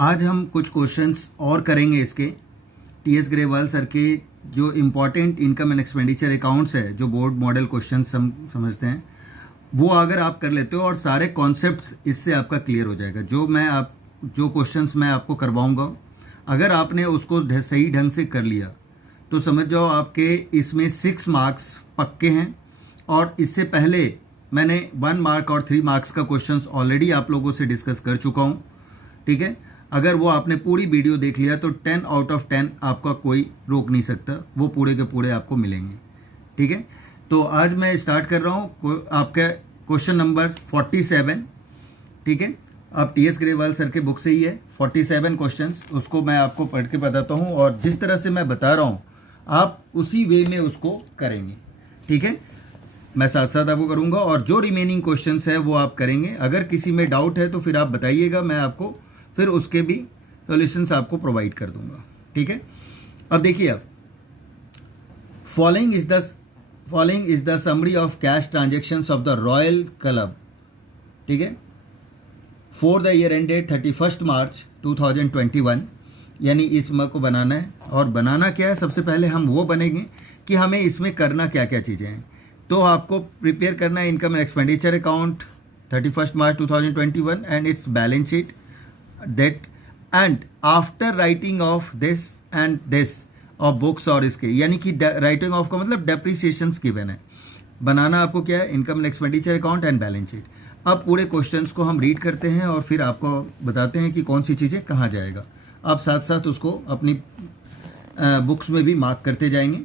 आज हम कुछ क्वेश्चंस और करेंगे इसके टीएस ग्रेवाल सर के जो important income and expenditure accounts है, जो बोर्ड मॉडल क्वेश्चंस हम समझते हैं, वो अगर आप कर लेते हो और सारे कॉन्सेप्ट्स इससे आपका क्लियर हो जाएगा। जो क्वेश्चंस मैं आपको करवाऊंगा, अगर आपने उसको सही ढंग से कर लिया तो समझ जाओ आपके इसमें 6 मार्क्स पक्के हैं। और इससे पहले मैंने 1 मार्क और 3 मार्क्स का क्वेश्चंस ऑलरेडी आप लोगों से डिस्कस कर चुका हूँ, ठीक है। अगर वो आपने पूरी वीडियो देख लिया तो 10 आउट ऑफ 10 आपका कोई रोक नहीं सकता, वो पूरे के पूरे आपको मिलेंगे, ठीक है। तो आज मैं स्टार्ट कर रहा हूँ आपका क्वेश्चन नंबर 47, ठीक है। आप टीएस ग्रेवाल सर के बुक से ही है 47 क्वेश्चंस, उसको मैं आपको पढ़ के बताता हूँ और जिस तरह से मैं बता रहा हूँ आप उसी वे में उसको करेंगे, ठीक है। मैं साथ साथ आपको करूँगा और जो रिमेनिंग क्वेश्चंस है वो आप करेंगे। अगर किसी में डाउट है तो फिर आप बताइएगा, मैं आपको फिर उसके भी सॉल्यूशंस आपको प्रोवाइड कर दूंगा, ठीक है। अब देखिए, आप following is the summary of cash transactions of the royal club, ठीक है, फॉर द ईयर एंडेड 31 मार्च 2021। यानी इस को बनाना है। और बनाना क्या है, सबसे पहले हम वो बनेंगे कि हमें इसमें करना क्या क्या चीज़ें हैं। तो आपको प्रिपेयर करना है income and expenditure account 31 March 2021 and it's balance sheet that and after writing of this and this of books और इसके, यानी कि राइटिंग ऑफ का मतलब डेप्रिसिएशंस गिवन है। बनाना आपको क्या है, income and expenditure account and balance sheet. अब पूरे क्वेश्चंस को हम रीड करते हैं और फिर आपको बताते हैं कि कौन सी चीज़ें कहाँ जाएगा। आप साथ साथ उसको अपनी बुक्स में भी मार्क करते जाएंगे।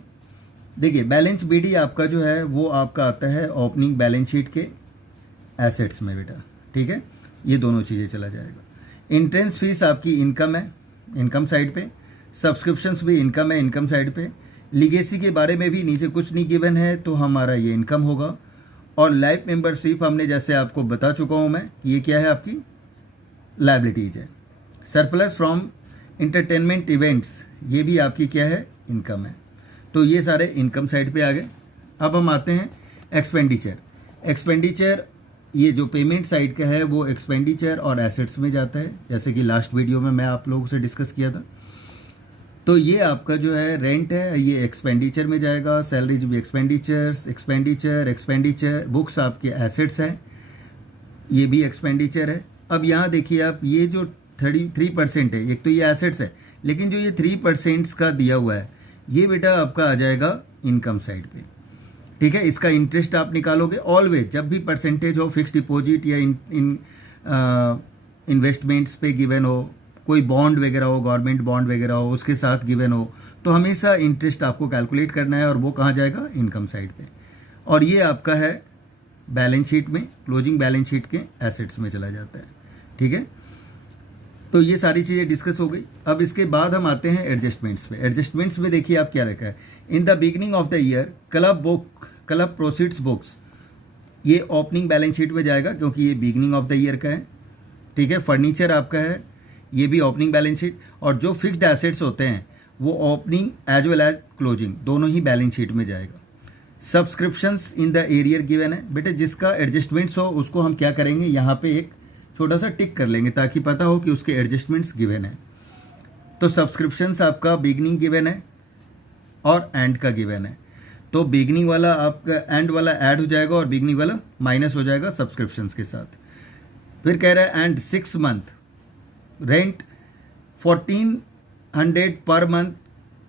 देखिए, बैलेंस बीडी आपका जो है वो आपका आता है ओपनिंग बैलेंस शीट के एसेट्स में बेटा, ठीक है। ये दोनों चीज़ें चला जाएगा। इंट्रेंस फीस आपकी इनकम है, इनकम साइड पे। सब्सक्रिप्शंस भी इनकम है, इनकम साइड पे। लीगेसी के बारे में भी नीचे कुछ नहीं गिवन है तो हमारा ये इनकम होगा। और लाइफ मेंबरशिप हमने जैसे आपको बता चुका हूँ मैं, ये क्या है, आपकी लायबिलिटीज है। सरप्लस फ्रॉम इंटरटेनमेंट इवेंट्स, ये भी आपकी क्या है, इनकम है। तो ये सारे इनकम साइड पे आ गए। अब हम आते हैं एक्सपेंडिचर। ये जो पेमेंट साइड का है वो एक्सपेंडिचर और एसेट्स में जाता है, जैसे कि लास्ट वीडियो में मैं आप लोगों से डिस्कस किया था। तो ये आपका जो है रेंट है, ये एक्सपेंडिचर में जाएगा। सैलरीज भी एक्सपेंडिचर। बुक्स आपके एसेट्स हैं, ये भी एक्सपेंडिचर है। अब यहाँ देखिए आप, ये जो 33% है, एक तो ये एसेट्स है, लेकिन जो ये 3% का दिया हुआ है ये बेटा आपका आ जाएगा इनकम साइड पे, ठीक है। इसका इंटरेस्ट आप निकालोगे ऑलवेज, जब भी परसेंटेज हो, फिक्स डिपॉजिट या इन्वेस्टमेंट्स पे गिवन हो, कोई बॉन्ड वगैरह हो, गवर्नमेंट बॉन्ड वगैरह हो, उसके साथ गिवन हो, तो हमेशा इंटरेस्ट आपको कैलकुलेट करना है और वो कहाँ जाएगा, इनकम साइड पे। और ये आपका है बैलेंस शीट में, क्लोजिंग बैलेंस शीट के एसेट्स में चला जाता है, ठीक है। तो ये सारी चीज़ें डिस्कस हो गई। अब इसके बाद हम आते हैं एडजस्टमेंट्स पे। एडजस्टमेंट्स में देखिए आप क्या रखा है, in the beginning of the year club proceeds books, ये ओपनिंग बैलेंस शीट में जाएगा क्योंकि ये बिगनिंग ऑफ द ईयर का है, ठीक है। फर्नीचर आपका है, ये भी ओपनिंग बैलेंस शीट। और जो फिक्स्ड एसेट्स होते हैं वो opening as well as closing दोनों ही बैलेंस शीट में जाएगा। Subscriptions in the arrear given है बेटे, जिसका एडजस्टमेंट्स हो उसको हम क्या करेंगे, यहाँ पे एक छोटा सा टिक कर लेंगे ताकि पता हो कि उसके एडजस्टमेंट्स गिवन है। तो सब्सक्रिप्शंस आपका बिगनिंग गिवन है और एंड का गिवन है, तो बिगनिंग वाला आपका एंड वाला ऐड हो जाएगा और बिगनिंग वाला माइनस हो जाएगा सब्सक्रिप्शंस के साथ। फिर कह रहा है and 6 month rent 1400 per month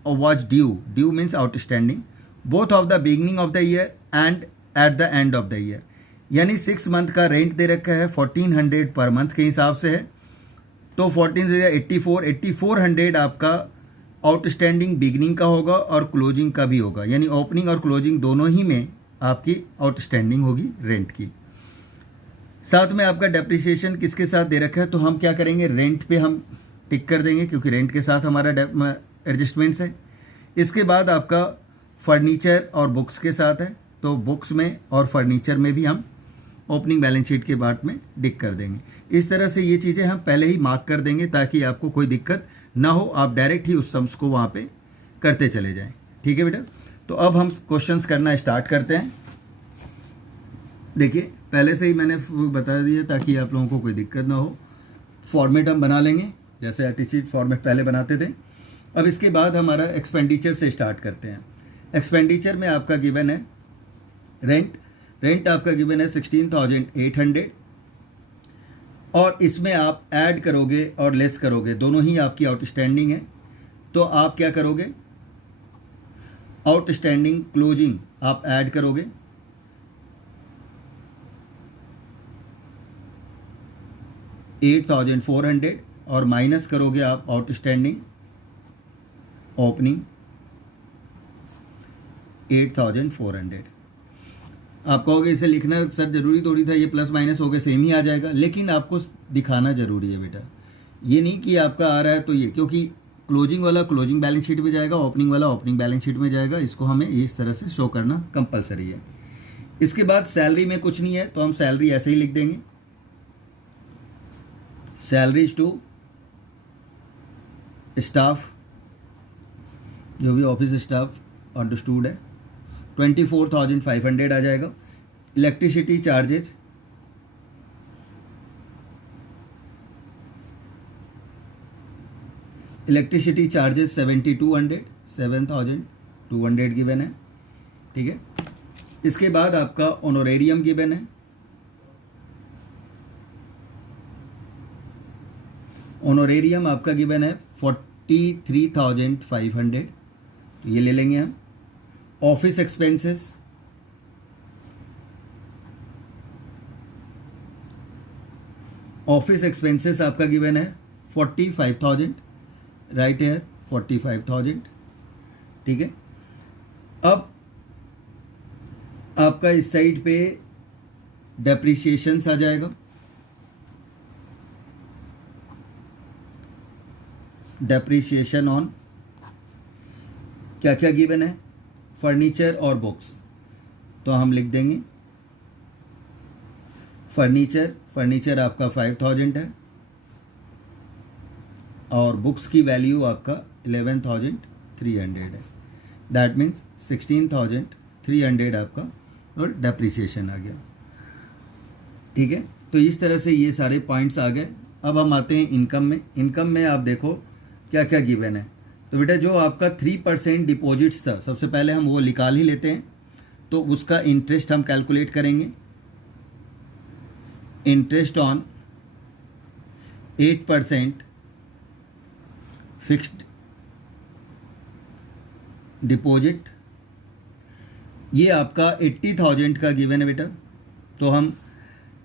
was due means outstanding both of the beginning of the year and at the end of the year. यानी 6 मंथ का रेंट दे रखा है 1400 पर मंथ के हिसाब से है, तो 14 से 8400 आपका आउटस्टैंडिंग बिगनिंग का होगा और क्लोजिंग का भी होगा, यानी ओपनिंग और क्लोजिंग दोनों ही में आपकी आउटस्टैंडिंग होगी रेंट की। साथ में आपका डेप्रिसिएशन किसके साथ दे रखा है, तो हम क्या करेंगे, रेंट पे हम टिक कर देंगे क्योंकि रेंट के साथ हमारा एडजस्टमेंट्स है। इसके बाद आपका फर्नीचर और बुक्स के साथ है, तो बुक्स में और फर्नीचर में भी हम ओपनिंग बैलेंस शीट के बाद में टिक कर देंगे। इस तरह से ये चीज़ें हम पहले ही मार्क कर देंगे ताकि आपको कोई दिक्कत ना हो, आप डायरेक्ट ही उस सम्स को वहाँ पे करते चले जाएं, ठीक है बेटा। तो अब हम क्वेश्चंस करना स्टार्ट करते हैं। देखिए, पहले से ही मैंने बता दिया ताकि आप लोगों को कोई दिक्कत ना हो। फॉर्मेट हम बना लेंगे जैसे आर्टिस्टिक फॉर्मेट पहले बनाते थे। अब इसके बाद हमारा एक्सपेंडिचर से स्टार्ट करते हैं। एक्सपेंडिचर में आपका गिवन है रेंट आपका गिवन है 16,800, और इसमें आप ऐड करोगे और लेस करोगे, दोनों ही आपकी आउटस्टैंडिंग है। तो आप क्या करोगे, आउटस्टैंडिंग क्लोजिंग आप ऐड करोगे, $8,400, और माइनस करोगे आप आउटस्टैंडिंग ओपनिंग 8,400। आप कहोगे इसे लिखना सर जरूरी थोड़ी था, ये प्लस माइनस हो गए सेम ही आ जाएगा, लेकिन आपको दिखाना जरूरी है बेटा। ये नहीं कि आपका आ रहा है तो ये, क्योंकि क्लोजिंग वाला क्लोजिंग बैलेंस शीट में जाएगा, ओपनिंग वाला ओपनिंग बैलेंस शीट में जाएगा, इसको हमें इस तरह से शो करना कंपलसरी है। इसके बाद सैलरी में कुछ नहीं है तो हम सैलरी ऐसे ही लिख देंगे, सैलरीज टू स्टाफ, जो भी ऑफिस स्टाफ अंडरस्टूड है, 24,500 आ जाएगा। Electricity charges electricity charges 7,200 given है, ठीक है। इसके बाद आपका ऑनोरेरियम गिवन है, ऑनोरेरियम आपका गिवन है 43,500, तो ये ले लेंगे हम। ऑफिस एक्सपेंसेस आपका गिवन है 45,000, राइट है 45,000, ठीक है। अब आपका इस साइड पे डेप्रिसिएशंस आ जाएगा, डेप्रिसिएशन ऑन क्या क्या गिवन है, फर्नीचर और बुक्स, तो हम लिख देंगे फर्नीचर आपका 5,000 है, और बुक्स की वैल्यू आपका 11,300 है, दैट मीन्स 16,300 आपका और डेप्रिसिएशन आ गया, ठीक है। तो इस तरह से ये सारे पॉइंट्स आ गए। अब हम आते हैं इनकम में। इनकम में आप देखो क्या क्या गिवन है। तो बेटा जो आपका 3% डिपॉजिट्स था, सबसे पहले हम वो निकाल ही लेते हैं, तो उसका इंटरेस्ट हम कैलकुलेट करेंगे। इंटरेस्ट ऑन 8% फिक्स्ड डिपॉजिट, ये आपका 80,000 का गिवन है बेटा, तो हम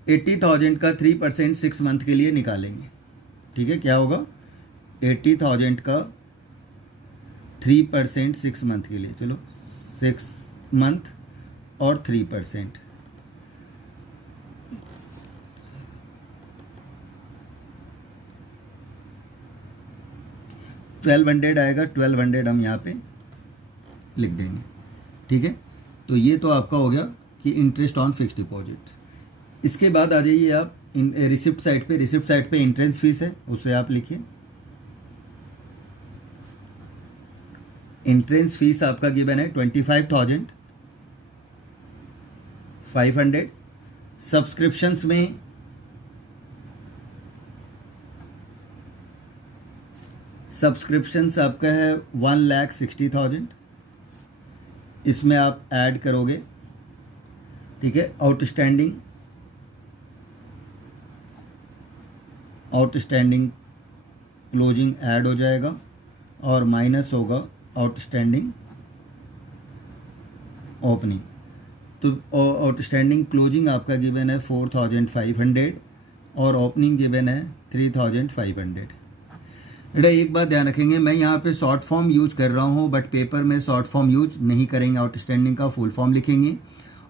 80,000 का 3% 6 मंथ के लिए निकालेंगे, ठीक है। क्या होगा 80,000 का 3% 6 मंथ के लिए, चलो 6 मंथ और 3%, $1,200 आएगा। 1,200 हम यहाँ पे लिख देंगे, ठीक है। तो ये तो आपका हो गया कि इंटरेस्ट ऑन फिक्स्ड डिपॉजिट। इसके बाद आ जाइए आप रिसिप्ट साइड पे। रिसिप्ट साइड पे एंट्रेंस फीस है, उसे आप लिखिए। एंट्रेंस फीस आपका गिवन है 25,500। सब्सक्रिप्शंस में सब्सक्रिप्शंस आपका है 1,60,000, इसमें आप ऐड करोगे, ठीक है। आउटस्टैंडिंग क्लोजिंग ऐड हो जाएगा और माइनस होगा आउटस्टैंडिंग ओपनिंग। तो आउटस्टैंडिंग क्लोजिंग आपका गिवन है 4,500 और ओपनिंग गिवन है 3,500। बेटा एक बात ध्यान रखेंगे, मैं यहाँ पे शॉर्ट फॉर्म यूज कर रहा हूँ, बट पेपर में शॉर्ट फॉर्म यूज नहीं करेंगे, आउटस्टैंडिंग का फुल फॉर्म लिखेंगे।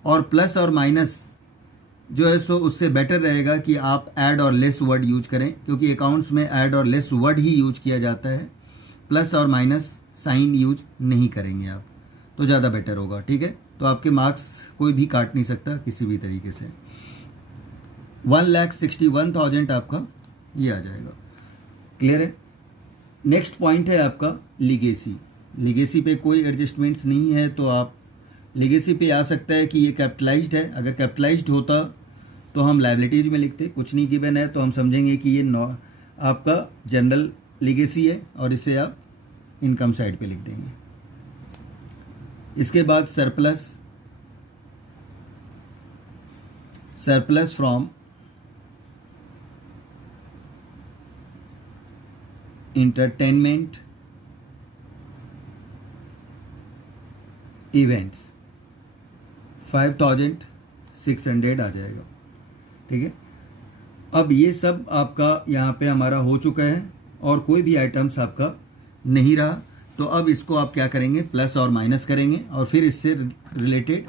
और प्लस और माइनस जो है सो उससे बेटर रहेगा कि आप ऐड और लेस वर्ड यूज करें, क्योंकि अकाउंट्स में ऐड और लेस वर्ड ही यूज किया जाता है, प्लस और माइनस साइन यूज नहीं करेंगे आप, तो ज़्यादा बेटर होगा, ठीक है। तो आपके मार्क्स कोई भी काट नहीं सकता किसी भी तरीके से। 1,61,000 आपका ये आ जाएगा, क्लियर है। नेक्स्ट पॉइंट है आपका लीगेसी। लीगेसी पे कोई एडजस्टमेंट्स नहीं है, तो आप लीगेसी पे आ सकता है कि ये कैपिटलाइज्ड है। अगर कैपिटलाइज्ड होता तो हम लायबिलिटीज में लिखते, कुछ नहीं गिवन है तो हम समझेंगे कि ये आपका जनरल लीगेसी है और इसे आप इनकम साइड पे लिख देंगे। इसके बाद सरप्लस फ्रॉम इंटरटेनमेंट इवेंट्स 5600 आ जाएगा। ठीक है, अब ये सब आपका यहाँ पे हमारा हो चुका है और कोई भी आइटम्स आपका नहीं रहा। तो अब इसको आप क्या करेंगे, प्लस और माइनस करेंगे और फिर इससे रिलेटेड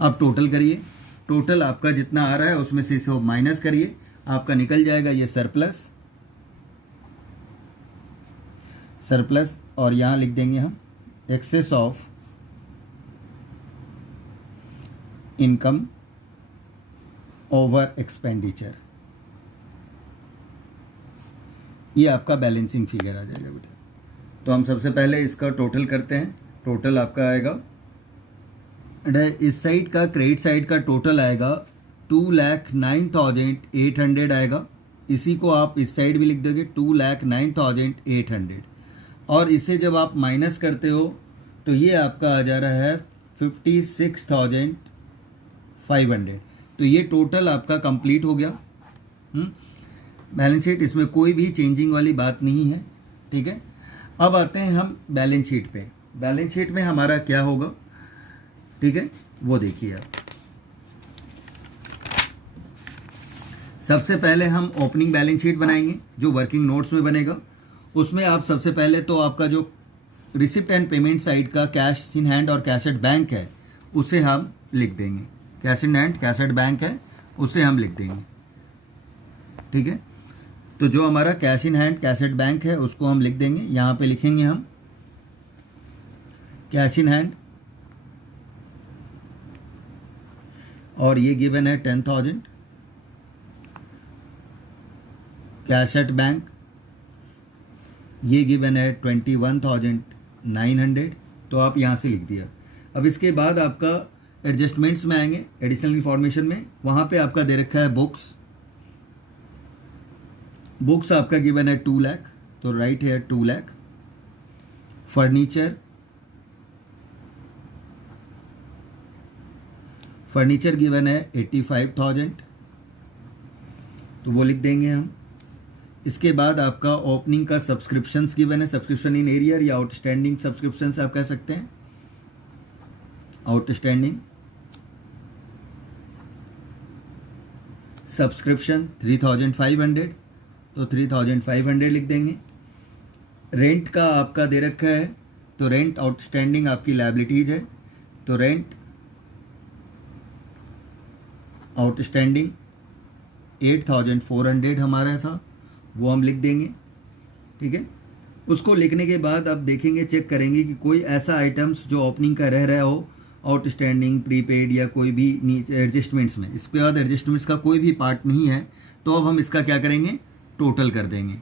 आप टोटल करिए। टोटल आपका जितना आ रहा है उसमें से इसे माइनस करिए, आपका निकल जाएगा ये सरप्लस और यहाँ लिख देंगे हम excess of income over expenditure. ये आपका बैलेंसिंग फिगर आ जाएगा बेटा। तो हम सबसे पहले इसका टोटल करते हैं। टोटल आपका आएगा, इस साइड का क्रेडिट साइड का टोटल आएगा 2,09,800 आएगा। इसी को आप इस साइड भी लिख दोगे 2,09,800 और इसे जब आप माइनस करते हो तो ये आपका आ जा रहा है 56,500। तो ये टोटल आपका कंप्लीट हो गया बैलेंस शीट। इसमें कोई भी चेंजिंग वाली बात नहीं है। ठीक है, अब आते हैं हम बैलेंस शीट पे। बैलेंस शीट में हमारा क्या होगा, ठीक है, वो देखिए आप। सबसे पहले हम ओपनिंग बैलेंस शीट बनाएंगे जो वर्किंग नोट्स में बनेगा। उसमें आप सबसे पहले तो आपका जो रिसिप्ट एंड पेमेंट साइड का कैश इन हैंड और कैश एट बैंक है उसे हम लिख देंगे। Cash in hand cash at bank है उसे हम लिख देंगे। ठीक है, तो जो हमारा cash in hand cash at bank है उसको हम लिख देंगे। यहाँ पे लिखेंगे हम कैश इन हैंड और ये गिवन है 10,000। कैश एट बैंक ये गिवन है 21,900। तो आप यहाँ से लिख दिया। अब इसके बाद आपका एडजस्टमेंट्स में आएंगे, एडिशनल इंफॉर्मेशन में। वहाँ पे आपका दे रखा है बुक्स आपका गिवन है 2 लाख, तो राइट है 2 लाख। फर्नीचर गिवन है 85,000, तो वो लिख देंगे हम। इसके बाद आपका ओपनिंग का सब्सक्रिप्शंस गिवन है, सब्सक्रिप्शन इन एरियर या आउटस्टैंडिंग सब्सक्रिप्शंस आप कह सकते हैं। आउटस्टैंडिंग सब्सक्रिप्शन 3,500, तो 3,500 लिख देंगे। रेंट का आपका दे रखा है, तो रेंट आउटस्टैंडिंग आपकी लायबिलिटीज है, तो रेंट आउटस्टैंडिंग 8,400 हमारा था, वो हम लिख देंगे। ठीक है, उसको लिखने के बाद अब देखेंगे, चेक करेंगे कि कोई ऐसा आइटम्स जो ओपनिंग का रह रहा हो आउटस्टैंडिंग, प्रीपेड या कोई भी नीचे एडजस्टमेंट्स में। इसके बाद एडजस्टमेंट्स का कोई भी पार्ट नहीं है, तो अब हम इसका क्या करेंगे, टोटल कर देंगे।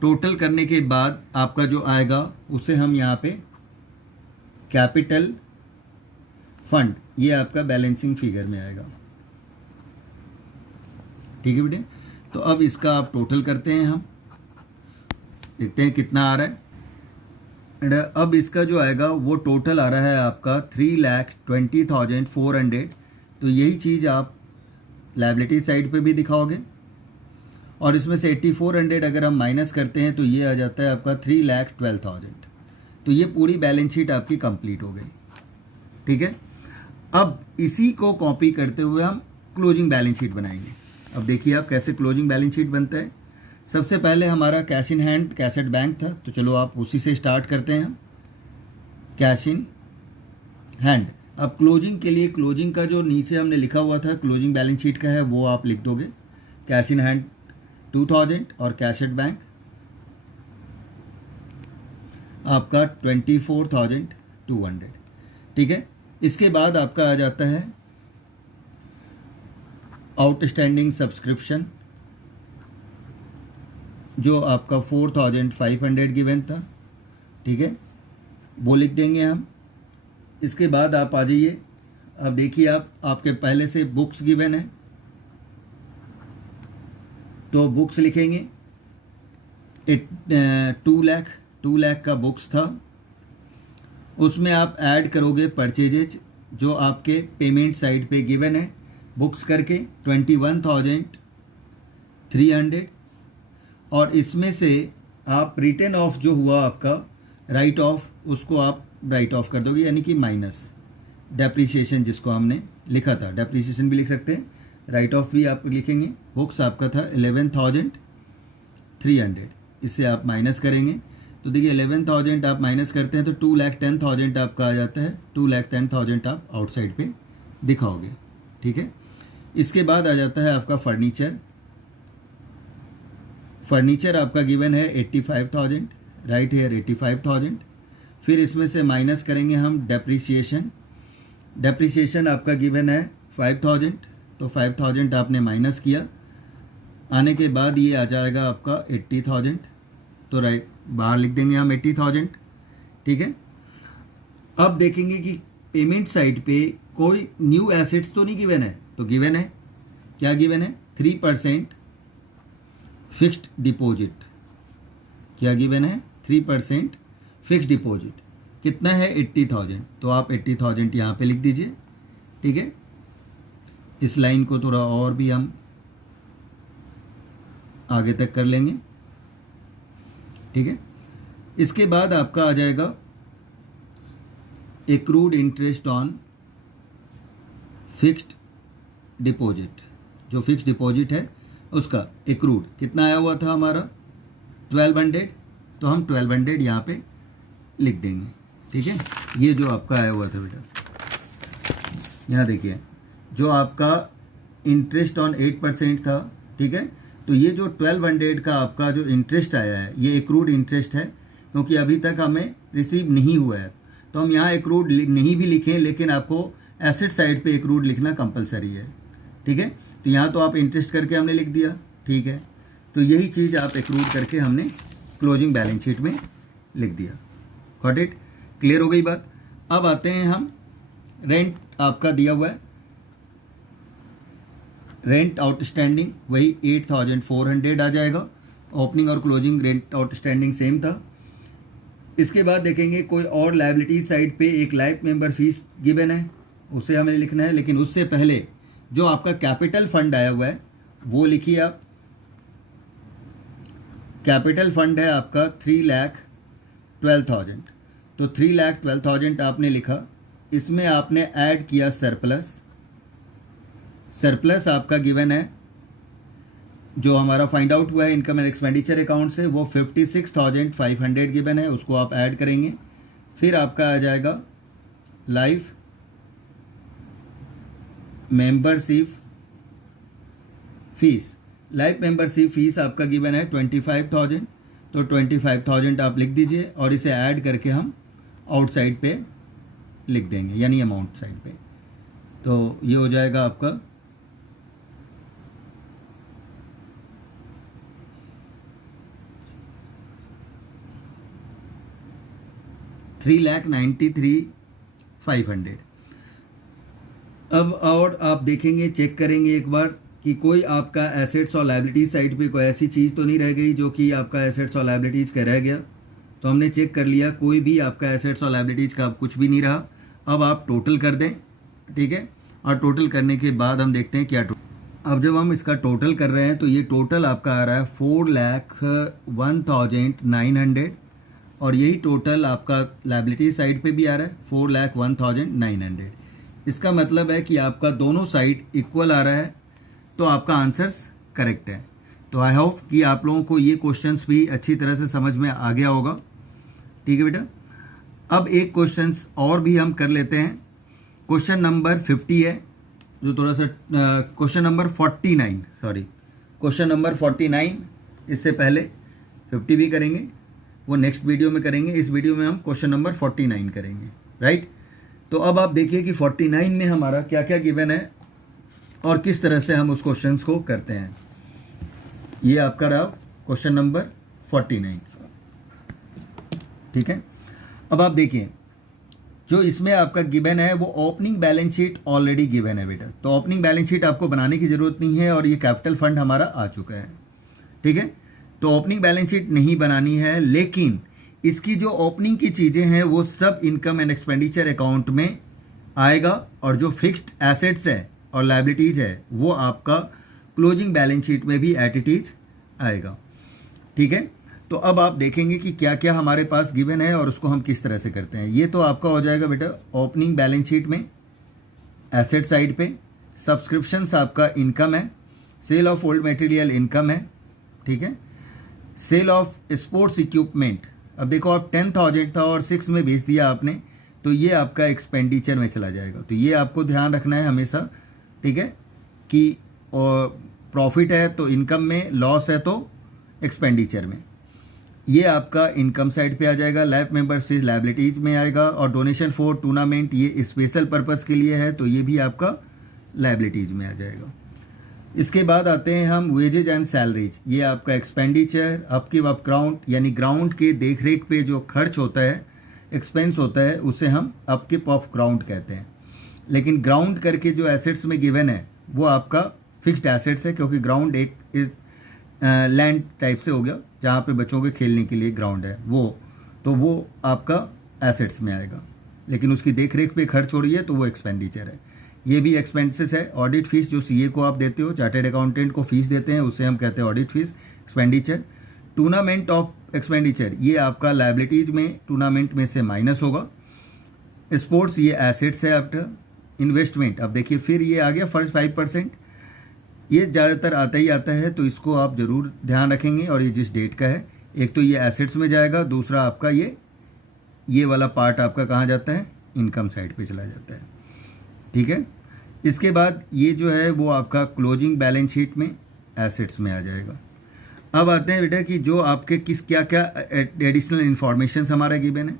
टोटल करने के बाद आपका जो आएगा उसे हम यहाँ पे कैपिटल फंड, ये आपका बैलेंसिंग फिगर में आएगा। ठीक है बेटे, तो अब इसका आप टोटल करते हैं, हम देखते हैं कितना आ रहा है। अब इसका जो आएगा वो टोटल आ रहा है आपका 3,20,400। तो यही चीज़ आप लायबिलिटी साइड पे भी दिखाओगे और इसमें से 8,400 अगर हम माइनस करते हैं तो ये आ जाता है आपका 3,12,000। तो ये पूरी बैलेंस शीट आपकी कंप्लीट हो गई। ठीक है, अब इसी को कॉपी करते हुए हम क्लोजिंग बैलेंस शीट बनाएंगे। अब देखिए आप कैसे क्लोजिंग बैलेंस शीट बनता है। सबसे पहले हमारा cash in hand cash at bank था, तो चलो आप उसी से स्टार्ट करते हैं हम। कैश इन हैंड, अब क्लोजिंग के लिए क्लोजिंग का जो नीचे हमने लिखा हुआ था क्लोजिंग बैलेंस शीट का है वो आप लिख दोगे। कैश इन हैंड 2,000 और कैश एट बैंक आपका 24,200। ठीक है, इसके बाद आपका आ जाता है आउटस्टैंडिंग सब्सक्रिप्शन जो आपका 4,500 गिवन था। ठीक है, वो लिख देंगे हम। इसके बाद आप आ जाइए, अब देखिए आप आपके पहले से बुक्स गिवन है, तो बुक्स लिखेंगे 2 लाख का बुक्स था, उसमें आप ऐड करोगे परचेजेज जो आपके पेमेंट साइड पे गिवन है बुक्स करके 21,300, और इसमें से आप रिटर्न ऑफ जो हुआ आपका राइट ऑफ उसको आप राइट ऑफ कर दोगे, यानी कि माइनस डेप्रीशिएशन जिसको हमने लिखा था, डेप्रीशिएशन भी लिख सकते हैं, राइट ऑफ भी आप लिखेंगे। बुक्स आपका था 11,300, इससे आप माइनस करेंगे तो देखिए 11,000 आप माइनस करते हैं तो 2,10,000 आपका आ जाता है। 2,10,000 आप आउटसाइड पे दिखाओगे, ठीक है। इसके बाद आ जाता है आपका फर्नीचर आपका गिवन है 85,000, राइट हेयर 85,000। फिर इसमें से माइनस करेंगे हम डेप्रीशिएशन आपका गिवन है 5,000, तो 5,000 आपने माइनस किया, आने के बाद ये आ जाएगा आपका 80,000, तो राइट बाहर लिख देंगे हम 80,000, ठीक है। अब देखेंगे कि पेमेंट साइड पे कोई न्यू एसेट्स तो नहीं गिवन है, तो गिवन है, क्या गिवन है 3% फिक्स्ड डिपॉजिट, क्या गिवन है 3% फिक्स्ड डिपॉजिट, कितना है 80,000, तो आप 80,000 यहाँ पे लिख दीजिए, ठीक है। इस लाइन को थोड़ा और भी हम आगे तक कर लेंगे, ठीक है। इसके बाद आपका आ जाएगा accrued interest on fixed deposit, जो फिक्स्ड डिपॉजिट है उसका एक्रूड कितना आया हुआ था हमारा 1,200, तो हम 1,200 यहाँ पे लिख देंगे, ठीक है। ये जो आपका आया हुआ था बेटा, यहाँ देखिए जो आपका इंटरेस्ट ऑन 8% था, ठीक है, तो ये जो 1,200 का आपका जो इंटरेस्ट आया है ये एक्रूड इंटरेस्ट है, क्योंकि अभी तक हमें रिसीव नहीं हुआ है, तो हम यहाँ एक्रूड नहीं भी लिखें, लेकिन आपको एसेट साइड पे एक्रूड लिखना कंपलसरी है, ठीक है। तो यहाँ तो आप इंटरेस्ट करके हमने लिख दिया, ठीक है, तो यही चीज़ आप एक्रूड करके हमने क्लोजिंग बैलेंस शीट में लिख दिया। गॉट इट, क्लियर हो गई बात। अब आते हैं हम रेंट आपका दिया हुआ है, रेंट आउटस्टैंडिंग वही 8,400 आ जाएगा, ओपनिंग और क्लोजिंग रेंट आउटस्टैंडिंग सेम था। इसके बाद देखेंगे कोई और लायबिलिटी साइड पे एक लाइफ मेंबर फीस गिवन है, उसे हमें लिखना है, लेकिन उससे पहले जो आपका कैपिटल फंड आया हुआ है वो लिखिए आप। कैपिटल फंड है आपका 3,12,000, तो 3,12,000 आपने लिखा, इसमें आपने ऐड किया सरप्लस आपका गिवन है जो हमारा फाइंड आउट हुआ है इनकम एंड एक्सपेंडिचर अकाउंट से, वो 56,500 गिवन है, उसको आप ऐड करेंगे। फिर आपका आ जाएगा life membership fees, life membership fees आपका गिवन है 25,000, तो 25,000 आप लिख दीजिए और इसे ऐड करके हम आउटसाइड पे लिख देंगे, यानी अमाउंट साइड पे, तो ये हो जाएगा आपका 3,93,500। अब और आप देखेंगे, चेक करेंगे एक बार कि कोई आपका एसेट्स और लायबिलिटीज साइड पे कोई ऐसी चीज़ तो नहीं रह गई जो कि आपका एसेट्स और लायबिलिटीज़ का रह गया, तो हमने चेक कर लिया कोई भी आपका एसेट्स और लायबिलिटीज़ का कुछ भी नहीं रहा। अब आप टोटल कर दें, ठीक है, और टोटल करने के बाद हम देखते हैं क्या अब जब हम इसका टोटल कर रहे हैं तो ये टोटल आपका आ रहा है 4,01,900, और यही टोटल आपका लायबिलिटी साइड पे भी आ रहा है 4,01,900। इसका मतलब है कि आपका दोनों साइड इक्वल आ रहा है, तो आपका आंसर्स करेक्ट है। तो आई होप कि आप लोगों को ये क्वेश्चंस भी अच्छी तरह से समझ में आ गया होगा, ठीक है बेटा। अब एक क्वेश्चंस और भी हम कर लेते हैं, क्वेश्चन नंबर 50 है, जो थोड़ा सा question number 49, sorry question number 49, इससे पहले 50 भी करेंगे, वो नेक्स्ट वीडियो में करेंगे, इस वीडियो में हम क्वेश्चन नंबर 49 करेंगे, राइट। तो अब आप देखिए कि 49 में हमारा क्या क्या गिवन है और किस तरह से हम उस क्वेश्चंस को करते हैं। ये आपका रहा क्वेश्चन नंबर 49, ठीक है। अब आप देखिए जो इसमें आपका गिवन है वो opening balance sheet already given है बेटा, तो ओपनिंग बैलेंस शीट आपको बनाने की ज़रूरत नहीं है, और ये कैपिटल फंड हमारा आ चुका है। ठीक है। तो ओपनिंग बैलेंस शीट नहीं बनानी है, लेकिन इसकी जो ओपनिंग की चीज़ें हैं वो सब इनकम एंड एक्सपेंडिचर अकाउंट में आएगा, और जो फिक्स्ड एसेट्स है और लायबिलिटीज़ है वो आपका क्लोजिंग बैलेंस शीट में भी एट इट इज आएगा, ठीक है। तो अब आप देखेंगे कि क्या क्या हमारे पास गिवन है और उसको हम किस तरह से करते हैं। ये तो आपका हो जाएगा बेटा ओपनिंग बैलेंस शीट में एसेट साइड पे। सब्सक्रिप्शंस आपका इनकम है, sale of old material income है, ठीक है। सेल ऑफ स्पोर्ट्स इक्विपमेंट, अब देखो आप 10,000 था और 6 में बेच दिया आपने, तो ये आपका एक्सपेंडिचर में चला जाएगा। तो ये आपको ध्यान रखना है हमेशा, ठीक है, कि प्रॉफिट है तो इनकम में, लॉस है तो एक्सपेंडिचर में। ये आपका इनकम साइड पे आ जाएगा। लाइफ मेंबरशिप लायबिलिटीज में आएगा, और डोनेशन फॉर टूर्नामेंट ये स्पेशल पर्पस के लिए है तो ये भी आपका लायबिलिटीज में आ जाएगा। इसके बाद आते हैं हम वेजेज एंड सैलरीज। ये आपका एक्सपेंडिचर, अपकीप ऑफ ग्राउंड, यानी ग्राउंड के देख रेख पे जो खर्च होता है, एक्सपेंस होता है, उसे हम अपकीप ऑफ ग्राउंड कहते हैं। लेकिन ग्राउंड करके जो एसेट्स में गिवन है वो आपका फिक्स्ड एसेट्स है, क्योंकि ग्राउंड एक इस लैंड टाइप से हो गया जहाँ पे बच्चों के खेलने के लिए ग्राउंड है, तो वो आपका एसेट्स में आएगा। लेकिन उसकी देख रेख पे खर्च हो रही है तो वो एक्सपेंडिचर है। ये भी एक्सपेंसेस है। ऑडिट फीस जो सीए को आप देते हो, चार्टर्ड अकाउंटेंट को फीस देते हैं, उसे हम कहते हैं audit fees, expenditure. Tournament of expenditure, ये आपका लायबिलिटीज में टूर्नामेंट में से माइनस होगा। स्पोर्ट्स ये एसेट्स है आफ्टर। इन्वेस्टमेंट, अब देखिए फिर ये आ गया फर्स्ट 5%, ये ज़्यादातर आता ही आता है, तो इसको आप ज़रूर ध्यान रखेंगे। और ये जिस डेट का है, एक तो ये एसेट्स में जाएगा, दूसरा आपका ये वाला पार्ट आपका कहाँ जाता है, इनकम साइड पे चला जाता है, ठीक है। इसके बाद ये जो है वो आपका क्लोजिंग बैलेंस शीट में एसेट्स में आ जाएगा। अब आते हैं बेटा कि जो आपके क्या क्या एडिशनल इंफॉर्मेशन हमारा गिवन है।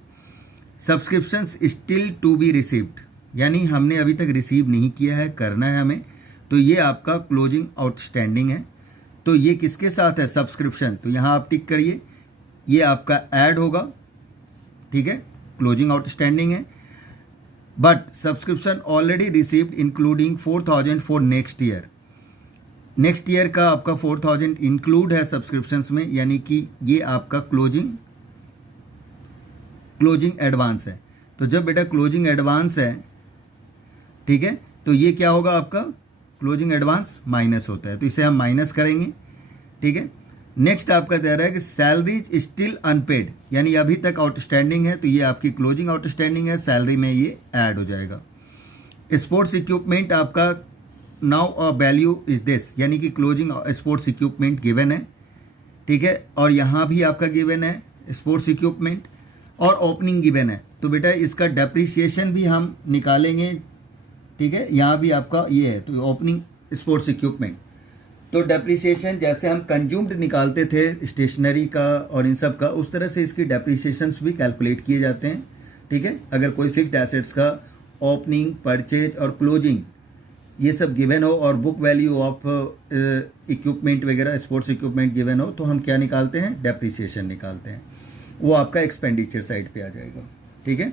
Subscriptions still to be received, यानी हमने अभी तक रिसीव नहीं किया है, करना है हमें, तो ये आपका क्लोजिंग आउटस्टैंडिंग है। तो ये किसके साथ है, सब्सक्रिप्शन, तो यहाँ आप टिक करिए, ये आपका ऐड होगा, ठीक है, क्लोजिंग आउटस्टैंडिंग है। But subscription already received including 4,000 for next year. Next year का आपका 4,000 इंक्लूड है सब्सक्रिप्शंस में, यानी कि ये आपका क्लोजिंग एडवांस है। तो जब बेटा क्लोजिंग एडवांस है, ठीक है, तो ये क्या होगा, आपका क्लोजिंग एडवांस माइनस होता है, तो इसे हम माइनस करेंगे, ठीक है। नेक्स्ट आपका दे रहा है कि सैलरीज स्टिल अनपेड, यानी अभी तक आउटस्टैंडिंग है, तो ये आपकी क्लोजिंग आउटस्टैंडिंग है, सैलरी में ये ऐड हो जाएगा। स्पोर्ट्स इक्विपमेंट आपका now a value is this, यानी कि क्लोजिंग स्पोर्ट्स इक्विपमेंट गिवन है, ठीक है, और यहाँ भी आपका गिवन है स्पोर्ट्स इक्विपमेंट, और ओपनिंग गिवन है। तो बेटा इसका डेप्रिसिएशन भी हम निकालेंगे, ठीक है, यहाँ भी आपका ये है, तो ओपनिंग स्पोर्ट्स इक्विपमेंट। तो डेप्रिसिएशन जैसे हम कंज्यूम्ड निकालते थे स्टेशनरी का और इन सब का, उस तरह से इसकी डेप्रिसिएशंस भी कैलकुलेट किए जाते हैं, ठीक है। अगर कोई फिक्स्ड एसेट्स का ओपनिंग, परचेज और क्लोजिंग ये सब गिवन हो, और बुक वैल्यू ऑफ इक्विपमेंट वगैरह, स्पोर्ट्स इक्विपमेंट गिवन हो, तो हम क्या निकालते हैं, डेप्रिसिएशन निकालते हैं, वो आपका एक्सपेंडिचर साइड पे आ जाएगा, ठीक है।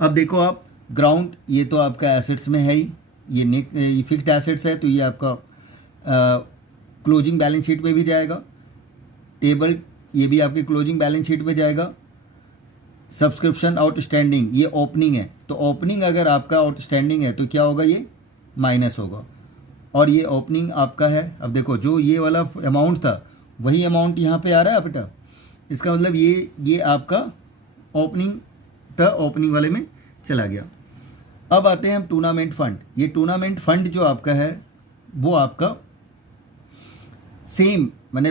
अब देखो आप ग्राउंड, ये तो आपका एसेट्स में है ही, ये फिक्स्ड एसेट्स है, तो ये आपका क्लोजिंग बैलेंस शीट में भी जाएगा। टेबल, ये भी आपके क्लोजिंग बैलेंस शीट में जाएगा। सब्सक्रिप्शन आउटस्टैंडिंग, ये ओपनिंग है, तो ओपनिंग अगर आपका आउटस्टैंडिंग है तो क्या होगा, ये माइनस होगा, और ये ओपनिंग आपका है। अब देखो जो ये वाला अमाउंट था वही अमाउंट यहाँ पे आ रहा है बेटा, इसका मतलब ये आपका ओपनिंग था, ओपनिंग वाले में चला गया। अब आते हैं हम टूर्नामेंट फंड। ये टूर्नामेंट फंड जो आपका है वो आपका सेम, मैंने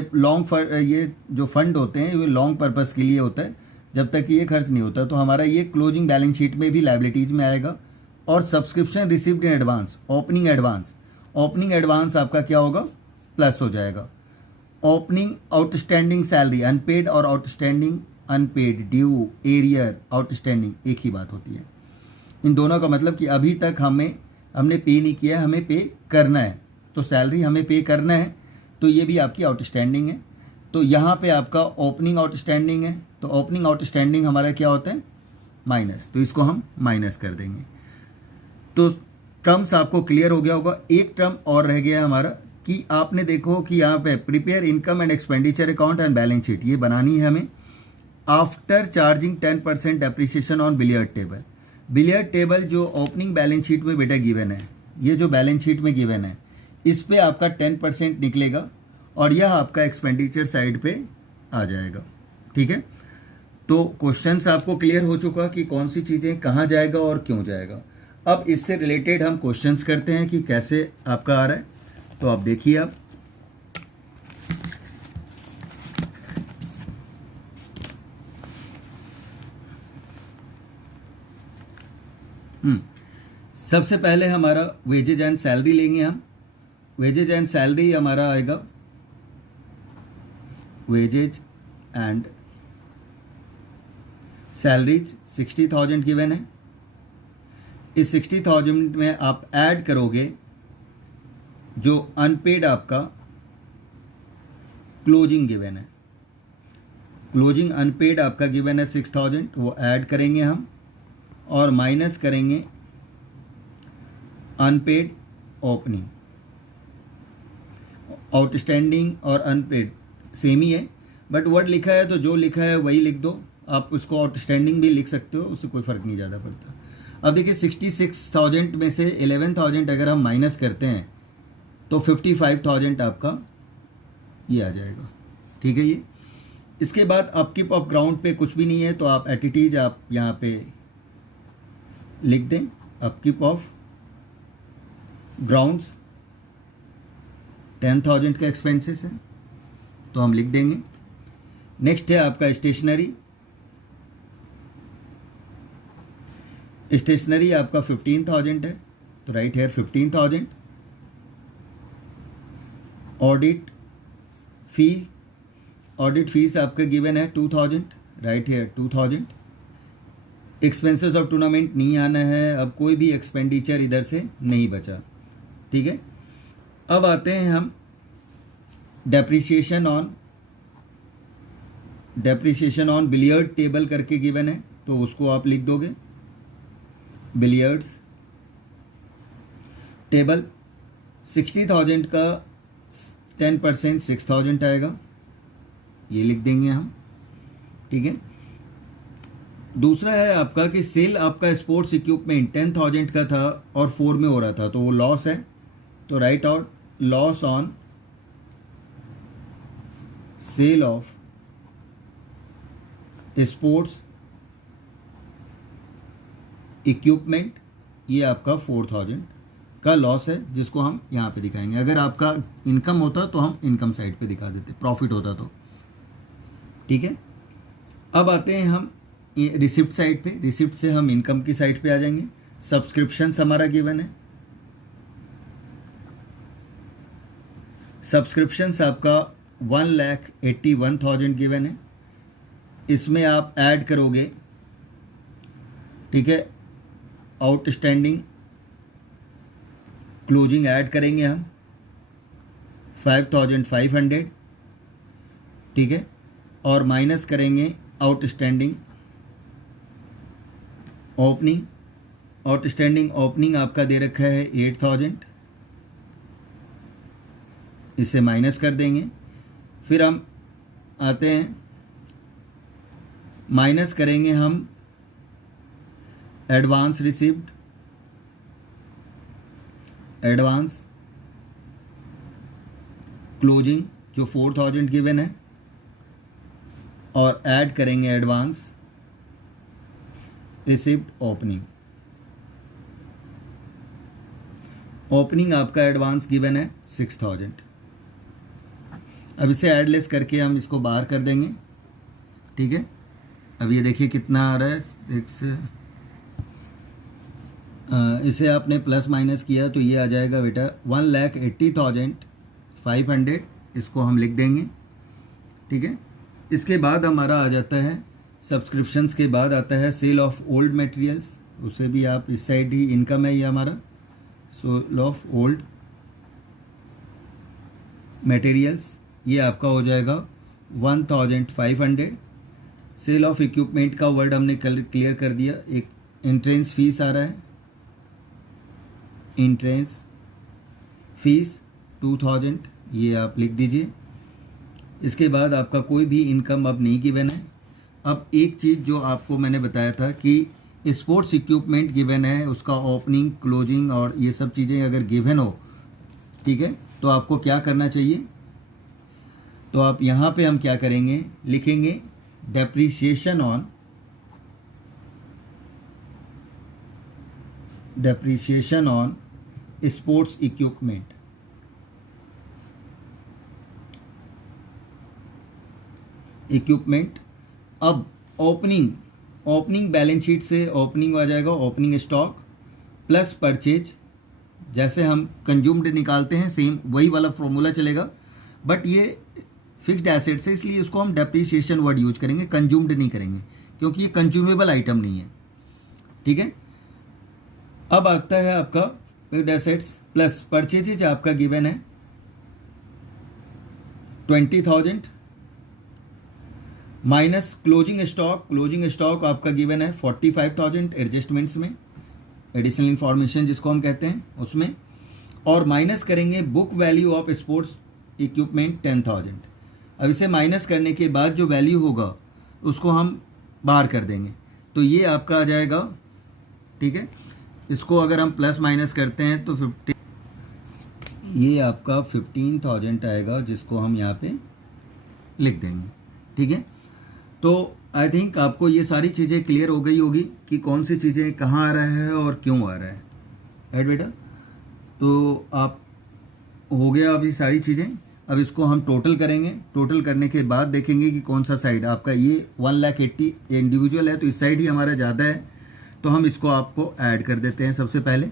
ये जो फंड होते हैं ये लॉन्ग पर्पस के लिए होता है, जब तक कि ये खर्च नहीं होता, तो हमारा ये क्लोजिंग बैलेंस शीट में भी लायबिलिटीज में आएगा। और subscription received in advance, opening advance आपका क्या होगा, प्लस हो जाएगा। ओपनिंग आउटस्टैंडिंग सैलरी, अनपेड और outstanding unpaid, due, arrear, outstanding एक ही बात होती है। इन दोनों का मतलब कि अभी तक हमने पे नहीं किया, हमें पे करना है, तो सैलरी हमें पे करना है, तो ये भी आपकी आउटस्टैंडिंग है। तो यहाँ पे आपका ओपनिंग आउटस्टैंडिंग है, तो ओपनिंग आउटस्टैंडिंग हमारा क्या होता है, माइनस, तो इसको हम माइनस कर देंगे। तो टर्म्स आपको क्लियर हो गया होगा। एक टर्म और रह गया हमारा, कि आपने देखो कि यहाँ पे prepare income and expenditure account and balance sheet ये बनानी है हमें after charging 10% depreciation on billiard table. Billiard table जो ओपनिंग बैलेंस शीट में बेटा गिवन है, ये जो बैलेंस शीट में गिवन है इस पे आपका 10% निकलेगा और यह आपका एक्सपेंडिचर साइड पे आ जाएगा। ठीक है, तो क्वेश्चंस आपको क्लियर हो चुका कि कौन सी चीज़ें कहाँ जाएगा और क्यों जाएगा। अब इससे रिलेटेड हम क्वेश्चंस करते हैं कि कैसे आपका आ रहा है। तो आप देखिए, आप सबसे पहले हमारा वेजेज एंड सैलरी लेंगे हम। वेजेज एंड सैलरी हमारा आएगा, वेजेज एंड सैलरीज 60,000 गिवन है। इस 60,000 में आप ऐड करोगे जो अनपेड आपका क्लोजिंग गिवन है, क्लोजिंग अनपेड आपका गिवन है 6,000, वो ऐड करेंगे हम और माइनस करेंगे अनपेड ओपनिंग। आउटस्टैंडिंग और अनपेड सेम ही है, बट वर्ड लिखा है तो जो लिखा है वही लिख दो। आप उसको आउटस्टैंडिंग भी लिख सकते हो, उससे कोई फ़र्क नहीं ज़्यादा पड़ता। अब देखिए 66,000 में से 11,000 अगर हम माइनस करते हैं तो 55,000 आपका ये आ जाएगा। ठीक है, ये इसके बाद अपकीप ऑफ ग्राउंड पे कुछ भी नहीं है तो आप एटिटीज आप यहाँ पे लिख दें। अपकीप ऑफ ग्राउंड्स 10,000 के एक्सपेंसेस हैं तो हम लिख देंगे। नेक्स्ट है आपका स्टेशनरी। स्टेशनरी आपका 15,000 है तो right here 15,000। Audit fee, audit fees आपका गिवन है 2,000, right here 2,000। Expenses of tournament नहीं आना है, अब कोई भी एक्सपेंडिचर इधर से नहीं बचा। ठीक है, अब आते हैं हम डेप्रिसिएशन ऑन बिलियर्ड टेबल करके गिवन है तो उसको आप लिख दोगे। बिलियर्ड्स टेबल 60,000 का 10% 6,000 आएगा, ये लिख देंगे हम। ठीक है, दूसरा है आपका कि सेल आपका स्पोर्ट्स इक्विपमेंट 10,000 का था और 4 में हो रहा था तो वो लॉस है, तो right out loss on sale of sports equipment, ये आपका 4,000 का लॉस है जिसको हम यहाँ पे दिखाएंगे। अगर आपका इनकम होता तो हम इनकम साइड पे दिखा देते, प्रॉफिट होता तो। ठीक है, अब आते हैं हम रिसिप्ट साइड पे। रिसिप्ट से हम इनकम की साइड पे आ जाएंगे। सब्सक्रिप्शंस हमारा गिवन है। सब्सक्रिप्शंस आपका 1,81,000 गिवन है। इसमें आप ऐड करोगे, ठीक है, आउटस्टैंडिंग क्लोजिंग ऐड करेंगे हम 5,500, ठीक है, और माइनस करेंगे आउटस्टैंडिंग ओपनिंग। आउटस्टैंडिंग ओपनिंग आपका दे रखा है 8,000, इसे माइनस कर देंगे। फिर हम आते हैं, माइनस करेंगे हम एडवांस रिसीव्ड, एडवांस क्लोजिंग जो 4,000 गिवन है, और ऐड करेंगे एडवांस रिसीव्ड ओपनिंग। ओपनिंग आपका एडवांस गिवन है 6,000। अब इसे ऐड लेस करके हम इसको बाहर कर देंगे। ठीक है, अब ये देखिए कितना आ रहा है 6। इसे आपने प्लस माइनस किया तो ये आ जाएगा बेटा 1,80,500, इसको हम लिख देंगे। ठीक है, इसके बाद हमारा आ जाता है सब्सक्रिप्शंस के बाद आता है सेल ऑफ ओल्ड मटेरियल्स, उसे भी आप इस साइड ही इनकम है ये हमारा। सेल ऑफ ओल्ड मटेरियल्स ये आपका हो जाएगा 1,500। सेल ऑफ इक्विपमेंट का वर्ड हमने क्लियर कर दिया। एक एंट्रेंस फीस आ रहा है, एंट्रेंस फीस 2000, ये आप लिख दीजिए। इसके बाद आपका कोई भी इनकम अब नहीं गिवन है। अब एक चीज़ जो आपको मैंने बताया था कि स्पोर्ट्स इक्विपमेंट गिवन है, उसका ओपनिंग, क्लोजिंग और ये सब चीज़ें अगर गिवन हो, ठीक है, तो आपको क्या करना चाहिए, तो आप यहाँ पे हम क्या करेंगे, लिखेंगे डेप्रीशिएशन ऑन स्पोर्ट्स इक्विपमेंट। अब ओपनिंग बैलेंस शीट से ओपनिंग आ जाएगा, ओपनिंग स्टॉक प्लस परचेज। जैसे हम कंज्यूम्ड निकालते हैं सेम वही वाला फॉर्मूला चलेगा, बट ये फिक्स्ड एसेट से, इसलिए इसको हम डेप्रीशिएशन वर्ड यूज करेंगे, कंज्यूम्ड नहीं करेंगे क्योंकि ये कंज्यूमेबल आइटम नहीं है, ठीक है। अब आता है आपका फिक्स्ड एसेट्स प्लस परचेजेज, आपका गिवन है 20,000 माइनस क्लोजिंग स्टॉक आपका गिवन है 45,000 एडजस्टमेंट्स में, एडिशनल इंफॉर्मेशन जिसको हम कहते हैं उसमें, और माइनस करेंगे book value of sports equipment 10,000। अब इसे माइनस करने के बाद जो वैल्यू होगा उसको हम बाहर कर देंगे, तो ये आपका आ जाएगा, ठीक है। इसको अगर हम प्लस माइनस करते हैं तो 50, ये आपका 15,000 आएगा, जिसको हम यहाँ पे लिख देंगे, ठीक है। तो आई थिंक आपको ये सारी चीज़ें क्लियर हो गई होगी कि कौन सी चीज़ें कहाँ आ रहा है और क्यों आ रहा है, राइट बेटा। तो आप हो गया अभी सारी चीज़ें। अब इसको हम टोटल करेंगे, टोटल करने के बाद देखेंगे कि कौन सा साइड आपका, ये 1,80,000 इंडिविजुअल है तो इस साइड ही हमारा ज़्यादा है, तो हम इसको आपको ऐड कर देते हैं सबसे पहले,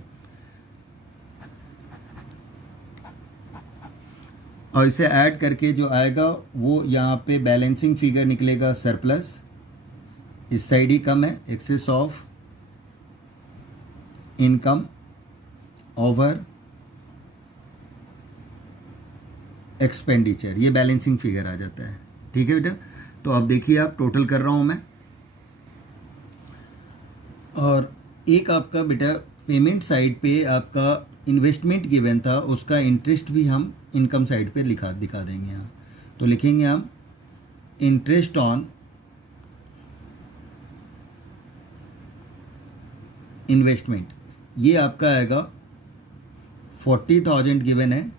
और इसे ऐड करके जो आएगा वो यहाँ पे बैलेंसिंग फिगर निकलेगा सरप्लस, इस साइड ही कम है, excess of income over expenditure, ये बैलेंसिंग फिगर आ जाता है, ठीक है बेटा। तो अब देखिए, आप टोटल कर रहा हूँ मैं, और एक आपका बेटा पेमेंट साइड पे आपका इन्वेस्टमेंट गिवन था, उसका इंटरेस्ट भी हम इनकम साइड पे दिखा देंगे यहाँ। तो लिखेंगे हम इंटरेस्ट ऑन इन्वेस्टमेंट, ये आपका आएगा 40,000 गिवन है,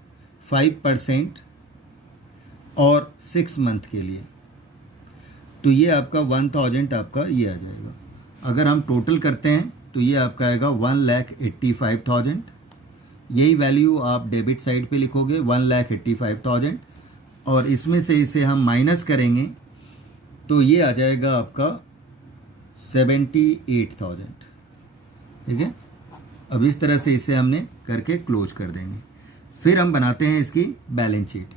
5% और 6 मंथ के लिए, तो ये आपका 1,000 आपका ये आ जाएगा। अगर हम टोटल करते हैं तो ये आपका आएगा 1,85,000, यही वैल्यू आप डेबिट साइड पे लिखोगे 1,85,000, और इसमें से इसे हम माइनस करेंगे तो ये आ जाएगा आपका 78,000, ठीक है। अब इस तरह से इसे हमने करके क्लोज कर देंगे। फिर हम बनाते हैं इसकी बैलेंस शीट।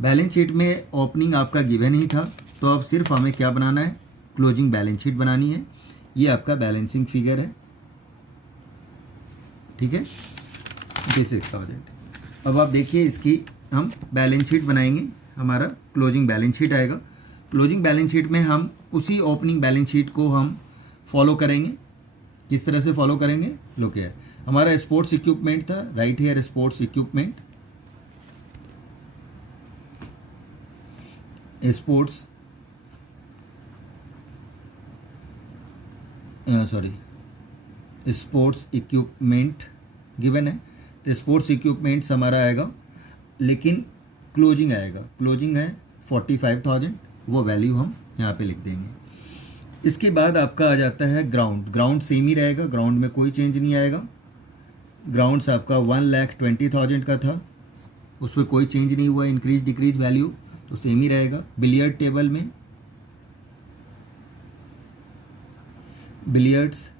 बैलेंस शीट में ओपनिंग आपका गिवन ही था, तो अब सिर्फ हमें क्या बनाना है, क्लोजिंग बैलेंस शीट बनानी है। ये आपका बैलेंसिंग फिगर है, ठीक है, 26,000। अब आप देखिए, इसकी हम बैलेंस शीट बनाएंगे, हमारा क्लोजिंग बैलेंस शीट आएगा। क्लोजिंग बैलेंस शीट में हम उसी ओपनिंग बैलेंस शीट को हम फॉलो करेंगे। किस तरह से फॉलो करेंगे, लोग है, हमारा स्पोर्ट्स इक्विपमेंट था, right here sports equipment, sports equipment given है, तो स्पोर्ट्स इक्विपमेंट्स हमारा आएगा, लेकिन क्लोजिंग आएगा, क्लोजिंग है 45,000, वो वैल्यू हम यहाँ पे लिख देंगे। इसके बाद आपका आ जाता है ग्राउंड सेम ही रहेगा, ग्राउंड में कोई चेंज नहीं आएगा। ग्राउंड्स आपका 1,20,000 का था, उसमें कोई चेंज नहीं हुआ, इंक्रीज डिक्रीज वैल्यू तो सेम ही रहेगा। बिलियर्ड टेबल में बिलियर्ड्स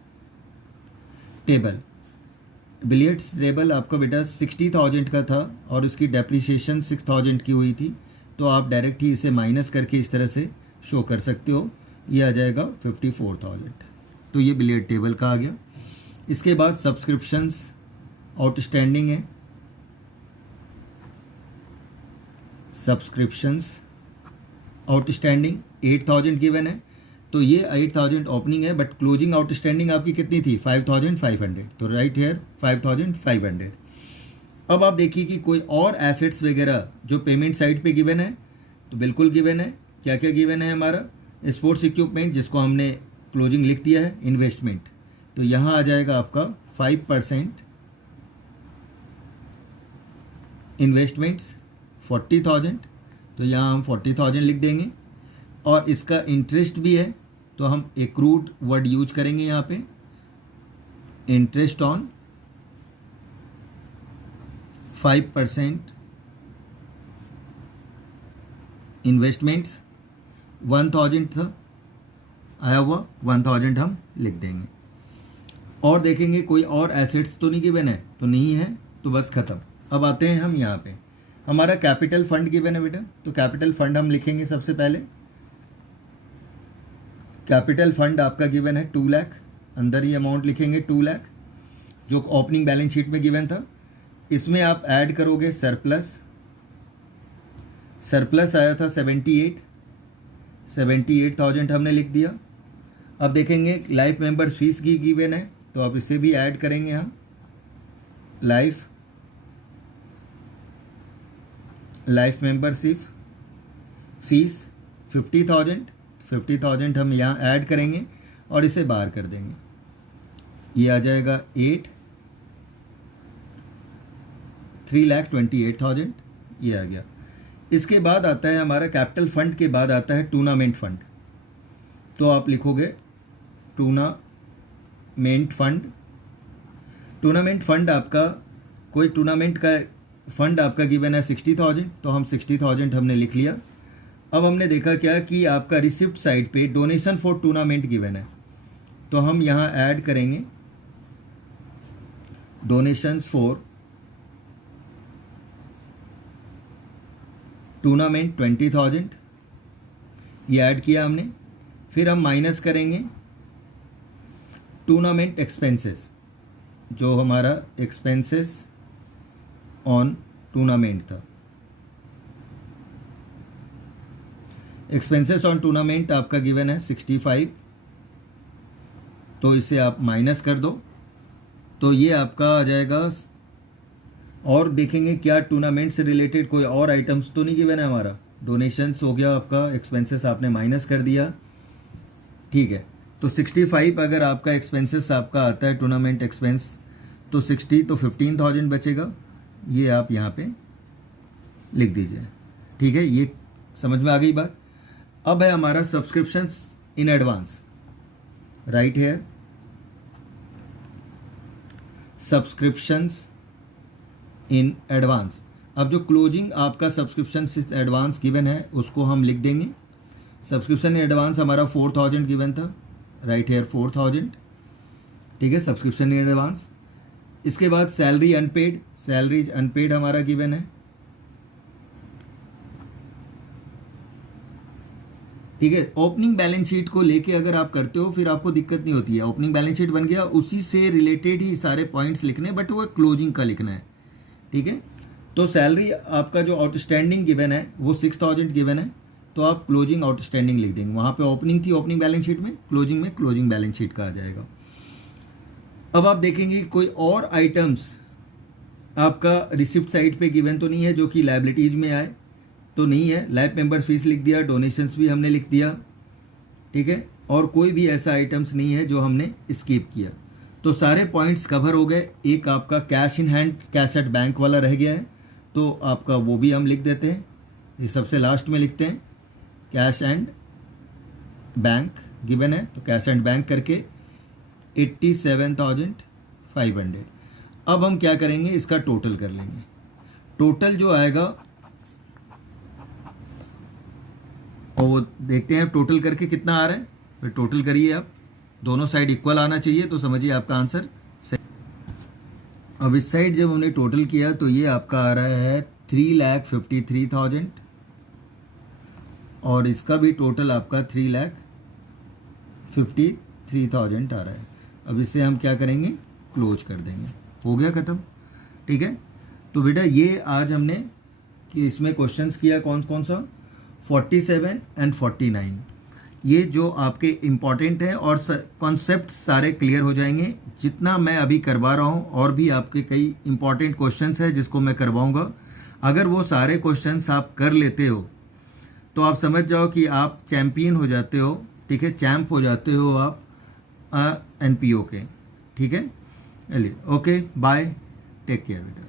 टेबल आपका बेटा 60,000 का था और उसकी डेप्रीशिएशन 6,000 की हुई थी, तो आप डायरेक्ट ही इसे माइनस करके इस तरह से शो कर सकते हो, ये आ जाएगा 54,000। तो ये बिलियर्ड टेबल का आ गया। इसके बाद सब्सक्रिप्शंस आउटस्टैंडिंग है, सब्सक्रिप्शंस आउटस्टैंडिंग 8,000 गिवन है, तो ये 8,000 ओपनिंग है, बट क्लोजिंग आउटस्टैंडिंग आपकी कितनी थी, 5,500, तो राइट हेयर 5,500। अब आप देखिए कि कोई और एसेट्स वगैरह जो पेमेंट साइड पे गिवन है, तो बिल्कुल गिवन है। क्या क्या गिवन है हमारा? स्पोर्ट्स इक्विपमेंट, जिसको हमने क्लोजिंग लिख दिया है। इन्वेस्टमेंट, तो यहाँ आ जाएगा आपका 5% इन्वेस्टमेंट्स 40,000, तो यहाँ हम 40,000 लिख देंगे। और इसका इंटरेस्ट भी है, तो हम एक्रूड वर्ड यूज करेंगे यहाँ पे, इंटरेस्ट ऑन 5% इन्वेस्टमेंट्स 1,000 था आया हुआ, 1,000 हम लिख देंगे। और देखेंगे कोई और एसेट्स तो नहीं गिवन है, तो नहीं है, तो बस ख़त्म। अब आते हैं हम यहाँ पे, हमारा कैपिटल फंड गिवन है बेटा, तो कैपिटल फंड हम लिखेंगे सबसे पहले। कैपिटल फंड आपका गिवन है 2 लाख, अंदर ही अमाउंट लिखेंगे 2 लाख, जो ओपनिंग बैलेंस शीट में गिवन था। इसमें आप ऐड करोगे सरप्लस, सरप्लस आया था 78,000 हमने लिख दिया। अब देखेंगे लाइफ मेंबर फीस की गिवन है, तो अब इसे भी ऐड करेंगे हम। लाइफ मेंबरशिप फीस 50,000 हम यहाँ ऐड करेंगे और इसे बाहर कर देंगे। ये आ जाएगा 3,28,000, ये आ गया। इसके बाद आता है हमारा कैपिटल फंड के बाद आता है टूर्नामेंट फंड, तो आप लिखोगे टूर्नामेंट फंड। टूर्नामेंट फंड आपका, कोई टूर्नामेंट का फंड आपका गिवन है 60,000, तो हम 60,000 हमने लिख लिया। अब हमने देखा क्या कि आपका रिसिप्ट साइड पे डोनेशन फॉर टूर्नामेंट गिवन है, तो हम यहाँ ऐड करेंगे डोनेशंस फॉर टूर्नामेंट 20,000, ये ऐड किया हमने। फिर हम माइनस करेंगे टूर्नामेंट एक्सपेंसेस, जो हमारा एक्सपेंसेस ऑन टूर्नामेंट था। एक्सपेंसेस ऑन टूर्नामेंट आपका गिवन है 65, तो इसे आप माइनस कर दो, तो ये आपका आ जाएगा। और देखेंगे क्या टूर्नामेंट से रिलेटेड कोई और आइटम्स तो नहीं गिवन है हमारा। डोनेशंस हो गया आपका, एक्सपेंसेस आपने माइनस कर दिया, ठीक है। तो 65 अगर आपका एक्सपेंसेस आपका आता है टूर्नामेंट एक्सपेंस, तो 60, तो 15,000 बचेगा, ये आप यहाँ पे लिख दीजिए, ठीक है। ये समझ में आ गई बात। अब है हमारा subscriptions in advance, right here subscriptions in advance. अब जो क्लोजिंग आपका सब्सक्रिप्शन एडवांस गिवन है उसको हम लिख देंगे। सब्सक्रिप्शन इन एडवांस हमारा 4,000 गिवन था, राइट हेयर 4,000, ठीक है, सब्सक्रिप्शन इन एडवांस। इसके बाद सैलरी अनपेड, सैलरीज अनपेड हमारा गिवन है, ठीक है। ओपनिंग बैलेंस शीट को लेके अगर आप करते हो फिर आपको दिक्कत नहीं होती है। ओपनिंग बैलेंस शीट बन गया, उसी से रिलेटेड ही सारे पॉइंट्स लिखने, बट वो क्लोजिंग का लिखना है, ठीक है। तो सैलरी आपका जो आउटस्टैंडिंग गिवन है वो 6,000 गिवन है, तो आप क्लोजिंग आउटस्टैंडिंग लिख देंगे। वहाँ पे ओपनिंग थी ओपनिंग बैलेंस शीट में, क्लोजिंग बैलेंस शीट का आ जाएगा। अब आप देखेंगे कोई और आइटम्स आपका रिसिप्ट साइड पे गिवन तो नहीं है जो कि लायबिलिटीज में आए, तो नहीं है। लाइफ मेंबर फीस लिख दिया, डोनेशंस भी हमने लिख दिया, ठीक है। और कोई भी ऐसा आइटम्स नहीं है जो हमने स्किप किया, तो सारे पॉइंट्स कवर हो गए। एक आपका cash in hand, cash at bank वाला रह गया है, तो आपका वो भी हम लिख देते हैं, ये सबसे लास्ट में लिखते हैं। कैश एंड बैंक गिवन है, तो कैश एंड बैंक करके 87,500। अब हम क्या करेंगे, इसका टोटल कर लेंगे। टोटल जो आएगा और वो देखते हैं टोटल करके कितना आ रहा है। फिर टोटल करिए आप, दोनों साइड इक्वल आना चाहिए, तो समझिए आपका आंसर सही। अब इस साइड जब हमने टोटल किया तो ये आपका आ रहा है 3,53,000, और इसका भी टोटल आपका 3,53,000 आ रहा है। अब इसे हम क्या करेंगे, क्लोज कर देंगे, हो गया ख़त्म, ठीक है। तो बेटा ये आज हमने कि इसमें क्वेश्चंस किया कौन कौन सा, 47 एंड 49। ये जो आपके इम्पॉर्टेंट हैं और कॉन्सेप्ट सारे क्लियर हो जाएंगे। जितना मैं अभी करवा रहा हूँ और भी आपके कई इम्पॉर्टेंट क्वेश्चंस हैं जिसको मैं करवाऊँगा। अगर वो सारे क्वेश्चंस आप कर लेते हो तो आप समझ जाओ कि आप चैम्पियन हो जाते हो, ठीक है, चैम्प हो जाते हो आप NPO के, ठीक है। चलिए, ओके, बाय, टेक केयर बेटा।